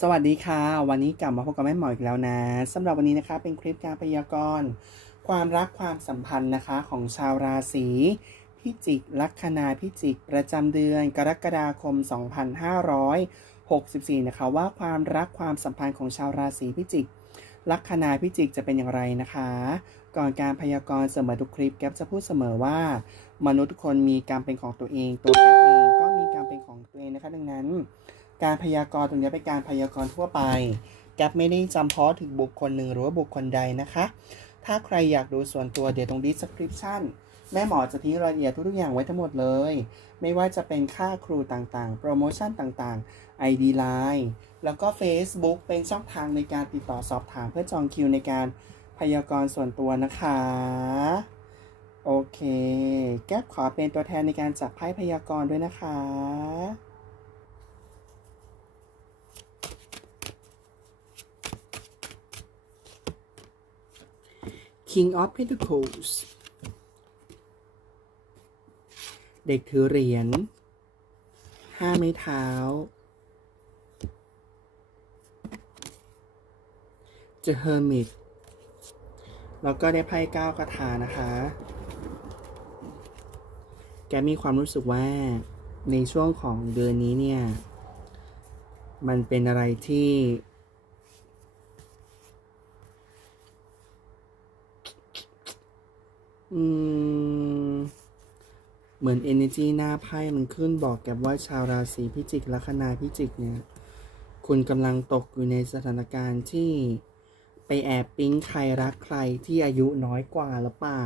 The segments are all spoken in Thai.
สวัสดีค่ะ วันนี้กลับมาพบกับแม่หมออีกแล้วนะสำหรับวันนี้นะคะเป็นคลิปการพยากรณ์ความรักความสัมพันธ์นะคะของชาวราศีพิจิกลัคนาพิจิก ประจำเดือนกรกฎาคม 2564 นะคะ ว่าความรักความสัมพันธ์ของชาวราศีพิจิก ลัคนาพิจิกจะเป็นอย่างไรนะคะ ก่อนการพยากรณ์เสมอทุกคลิปแก๊ปจะพูดเสมอว่า มนุษย์ทุกคนมีกรรมเป็นของตัวเอง ตัวแก๊ปเองก็มีกรรมเป็นของตัวเองนะคะ ดังนั้น การพยากรณ์ตรงนี้เป็นการพยากรณ์ทั่วไปแก๊ปไม่ได้จำเพาะถึงบุคคลหนึ่งหรือว่าบุคคลใดนะคะ ถ้าใครอยากดูส่วนตัวเดี๋ยวตรง description แม่หมอจะทิ้งรายละเอียดทุกๆอย่างไว้ทั้งหมดเลย ไม่ว่าจะเป็นค่าครูต่างๆ โปรโมชั่นต่างๆ ID Line แล้วก็ Facebook เป็นช่องทางในการติดต่อสอบถามเพื่อจองคิวในการพยากรณ์ส่วนตัวนะคะ โอเค แก๊ปขอเป็นตัวแทนในการจับไพ่พยากรณ์ด้วยนะคะ King of Pentacles เด็กถือเหรียญห้าไม้เท้า The Hermit แล้วก็ได้ไพ่เก้ากระถานะคะ แกมีความรู้สึกว่าในช่วงของเดือนนี้เนี่ย มันเป็นอะไรที่ อืม เหมือน energy หน้าไพ่มันขึ้นบอกแกว่าชาวราศีพิจิกลัคนาพิจิกเนี่ย คุณกำลังตกอยู่ในสถานการณ์ที่ไปแอบปิ๊งใครรักใครที่อายุน้อยกว่าหรือเปล่า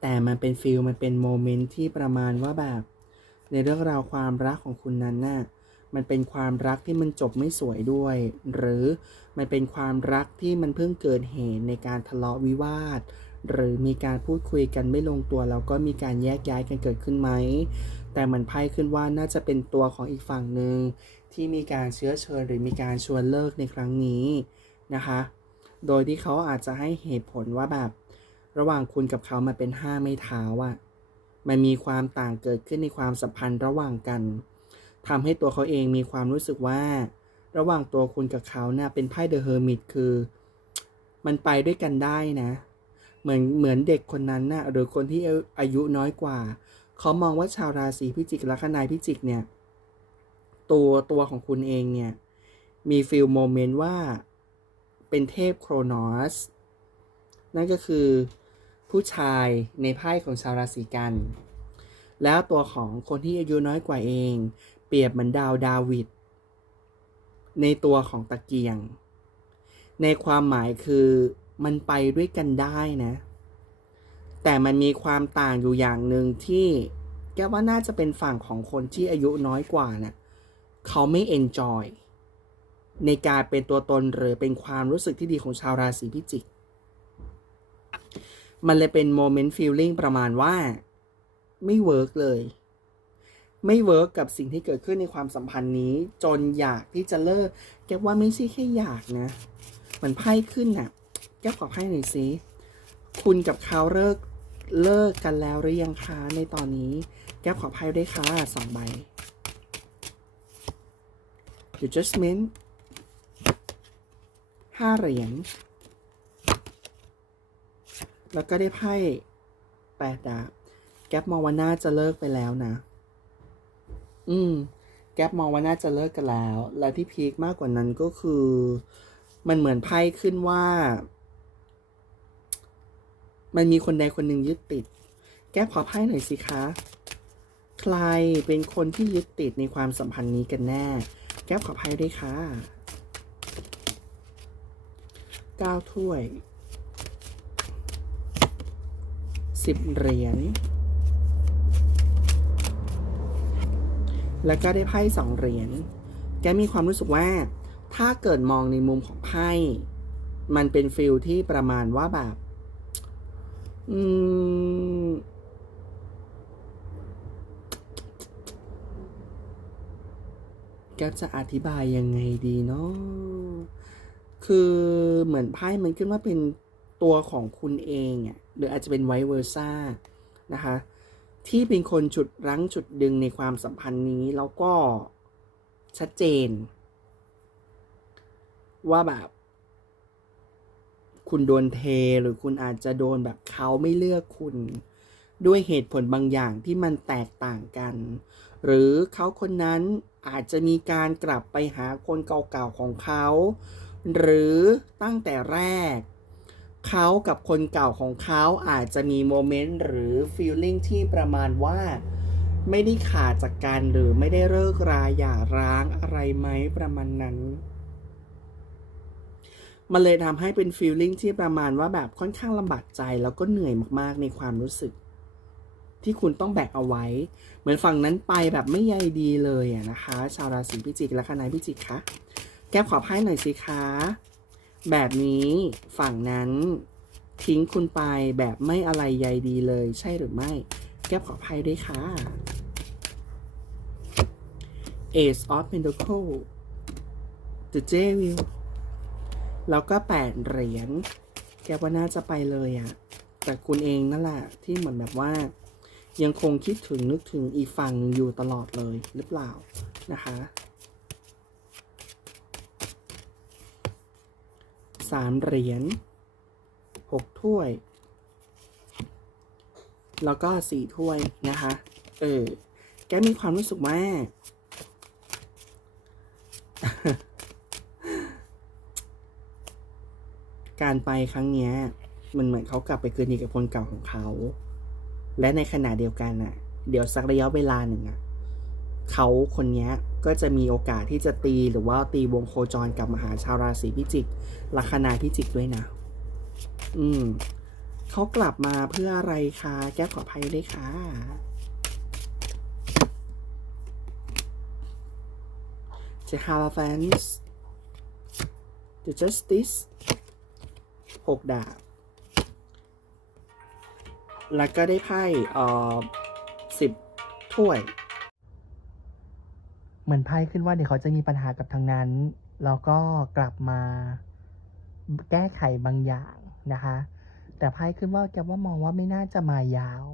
แต่มันเป็นฟิลมันเป็นโมเมนต์ที่ประมาณว่าแบบ ในเรื่องราวความรักของคุณนั้นน่ะ มันเป็นความรักที่มันจบไม่สวยด้วย หรือมันเป็นความรักที่มันเพิ่งเกิดเหตุในการทะเลาะวิวาท หรือมีการพูดคุยกันไม่ลงตัวแล้วก็มีการแยกย้ายกันเกิดขึ้นไหม แต่มันไพ่ขึ้นว่าน่าจะเป็นตัวของอีกฝั่งหนึ่งที่มีการเชื้อเชิญหรือมีการชวนเลิกในครั้งนี้นะคะ โดยที่เขาอาจจะให้เหตุผลว่าแบบ ระหว่างคุณกับเขามันเป็นห้าไม่เท้าอะมันมีความต่างเกิดขึ้นในความสัมพันธ์ระหว่างกัน ทำให้ตัวเขาเองมีความรู้สึกว่า ระหว่างตัวคุณกับเขาเนี่ยเป็นไพ่เดอะเฮอร์มิตคือ มันไปด้วยกันได้นะ เหมือนเหมือนเด็กคนนั้นนะ่ะหรือคนที่อายุน้อยกว่า เขามองว่าชาวราศีพิจิกลัคนายพิจิกเนี่ย ตัวตัวของคุณเองเนี่ย มีฟิลโมเมนต์ว่าเป็นเทพโครนอสนั่นก็คือผู้ชายในไพ่ของชาวราศีกัน แล้วตัวของคนที่อายุน้อยกว่าเอง ปรียบเหมือนดาวดาวิดในตัวของตะเกียง ในความหมายคือมันไปด้วยกันได้นะ แต่มันมีความต่างอยู่อย่างหนึ่งที่แกว่าน่าจะเป็นฝั่งของคนที่อายุน้อยกว่านะ่ะเขาไม่เอนจอยในการเป็นตัวตนหรือเป็นความรู้สึกที่ดีของชาวราศีพิจิก มันเลยเป็นโมเมนต์ฟีลลิ่งประมาณว่า ไม่เวิร์กเลย ไม่เวิร์กกับสิ่งที่เกิดขึ้นในความสัมพันธ์นี้ จนอยากที่จะเลิก แกว่าไม่ใช่แค่อยากนะ มันไพ่ขึ้นน่ะ แกขอไพ่หน่อยสิคุณกับเขาเลิกเลิกกันแล้วหรือยังคะในตอนนี้ แกขอไพ่ได้ค่ะสองใบ The Judgment ห้าเหรียญแล้วก็ได้ไพ่แปดดาบแก๊ปมองว่าน่าจะเลิกไปแล้วนะ อืม แก๊ปมองว่าน่าจะเลิกกันแล้ว และที่พีคมากกว่านั้นก็คือ มันเหมือนไพ่ขึ้นว่า มันมีคนใดคนหนึ่งยึดติด แก๊ปขอไพ่หน่อยสิคะ ใครเป็นคนที่ยึดติดในความสัมพันธ์นี้กันแน่ แก๊ปขอไพ่ด้วยค่ะเก้าถ้วยสิบเหรียญ แล้วก็ได้ไพ่สองเหรียญ แกมีความรู้สึกว่า ถ้าเกิดมองในมุมของไพ่ มันเป็นฟิลที่ประมาณว่าแบบ อืม แกจะอธิบายยังไงดีเนาะ คือเหมือนไพ่มันขึ้นว่าเป็นตัวของคุณเองอะ่ะ หรืออาจจะเป็นไวเวอร์ซ่านะคะ ที่เป็นคนจุดรั้งจุดดึงในความสัมพันธ์นี้แล้วก็ชัดเจน ว่าแบบ คุณโดนเทหรือคุณอาจจะโดนแบบเขาไม่เลือกคุณ ด้วยเหตุผลบางอย่างที่มันแตกต่างกัน หรือเขาคนนั้นอาจจะมีการกลับไปหาคนเก่าๆของเขา หรือตั้งแต่แรก เขากับคนเก่าของเขาอาจจะมีโมเมนต์หรือฟีลลิ่งที่ประมาณว่า ไม่ได้ขาดจากกันหรือไม่ได้เลิกราอย่าร้างอะไรไหมประมาณนั้น มันเลยทำให้เป็นฟีลลิ่งที่ประมาณว่าแบบค่อนข้างลำบากใจแล้วก็เหนื่อยมากๆในความรู้สึก ที่คุณต้องแบกเอาไว้ เหมือนฝั่งนั้นไปแบบไม่ใยดีเลยอะนะคะ ชาวราศีพิจิกและคณะพิจิกคะแก้ขอไพ่หน่อยสิคะ แบบนี้ฝั่งนั้นทิ้งคุณไปแบบไม่อะไรใยดีเลยใช่หรือไม่ แก้ขอไพ่ด้วยค่ะ Ace of Pentacles The Devil แล้วก็แปดเหรียญแกว่าน่าจะไปเลยอะแต่คุณเองนั่นแหละที่เหมือนแบบว่า ยังคงคิดถึงนึกถึงอีกฝั่งอยู่ตลอดเลยหรือเปล่านะคะ สามเหรียญหกถ้วย แล้วก็สี่ถ้วยนะคะ เออ แกมีความรู้สึกว่าการไปครั้งเนี้ย มันเหมือนเขากลับไปคืนดีกับคนเก่าของเขา และในขณะเดียวกันน่ะ เดี๋ยวสักระยะเวลาหนึ่งอะ เขาคนนี้ก็จะมีโอกาสที่จะตีหรือว่าตีวงโคจรกับมหาชาวราศีพิจิกลัคนาพิจิกด้วยนะ อืมเขากลับมาเพื่ออะไรคะแก้ขออภัยด้วยค่ะ The Hierophant The Justice หกดาบ แล้วก็ได้ไพ่เอ่อสิบถ้วย เหมือนไพ่ขึ้นว่าเดี๋ยวเขาจะมีปัญหากับทางนั้น แล้วก็กลับมาแก้ไขบางอย่างนะคะ แต่ไพ่ขึ้นว่าแกว่ามองว่าไม่น่าจะมายาว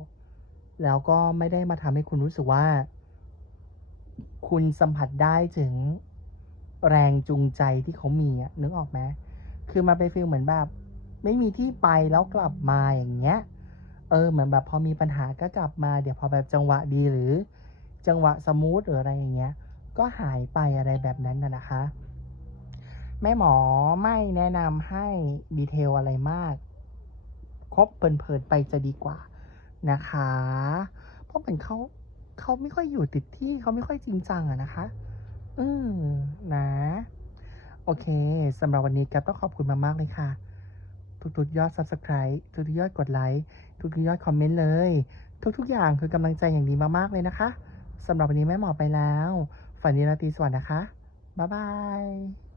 แล้วก็ไม่ได้มาทำให้คุณรู้สึกว่า คุณสัมผัสได้ถึงแรงจูงใจที่เขามีอะนึกออกไหมคือมาเป็นฟีลเหมือนแบบ ไม่มีที่ไปแล้วกลับมาอย่างเงี้ย เออเหมือนแบบพอมีปัญหาก็กลับมา เดี๋ยวพอแบบจังหวะดีหรือ จังหวะสมูทหรืออะไรอย่างเงี้ย ก็หายไปอะไรแบบนั้นนะนะคะ แม่หมอไม่แนะนำให้ดีเทลอะไรมากครบเพลินๆไปจะดีกว่านะคะ เพราะเหมือนเขาเขาไม่ค่อยอยู่ติดที่เขาไม่ค่อยจริงจังอะนะคะ อืมนะ โอเคสำหรับวันนี้กับต้องขอบคุณมากๆเลยค่ะทุกๆยอด subscribe ทุกๆยอดกดไลค์ทุกๆยอดคอมเมนต์เลย ทุกๆอย่างคือกำลังใจอย่างดีมากๆเลยนะคะสำหรับวันนี้แม่หมอไปแล้ว ฝันดีราตรีสวัสดิ์นะคะ บ๊ายบาย